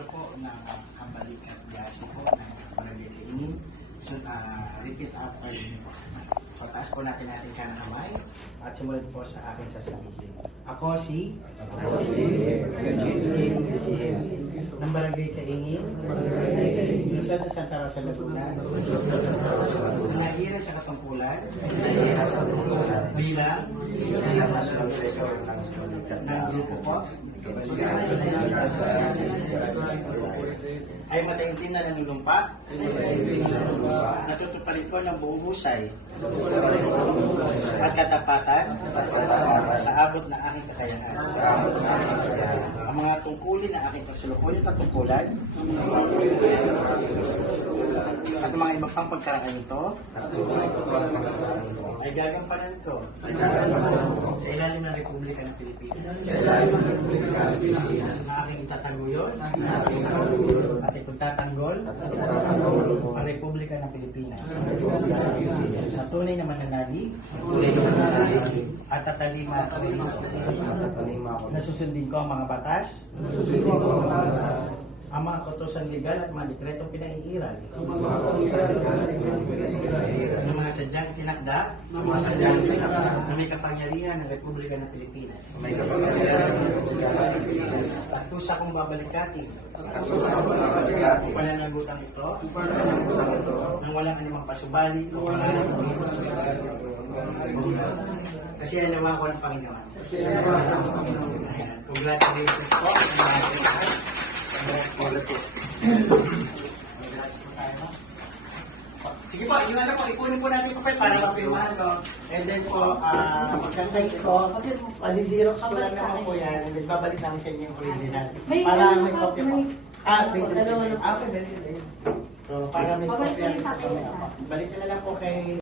membro po ng kabalikat biasi po ng Barangay Kaingin. So, repeat after me po. So, taas po natin kanang kamay at sumunod po sa akin sasabihin. Ako si ng Barangay Kaingin, Luzon ng Santa Rosa, Laguna, nangahiran sa katungkulan bilang ng grupo po ay mataimtim na nanunumpa, natutuparin ko ng buong husay at katapatan sa abot na aking kakayahan. Ang mga tungkulin na aking kasalukuyan katungkulan at mga iba pang pagkaraan ito ay gagampanan ko sa ilalim ng Republika ng Pilipinas. Ang aking itataguyod at ipagtatanggol ang Republika ng Pilipinas sa tunay na mananalig at tatalima na susundin ko ang mga batas, ang mga kautusan legal at mga dekretong pinaiiral ng mga sadyang tinakda na may kapangyarihan ng Republika ng Pilipinas. At tusa kong babalikatin ang pananagutang ito nang walang anumang pasubali o kasi yan naman ako ng Panginoon. Congratulations po. Sige po, iwan na po, ikunin po natin po para mapirmahan ko. And then po, magkasay ko, masisirok ko lang naman po yan. And then babalik namin sa inyo yung original. Para may copy po. So, para may copy. Balik na lang po kay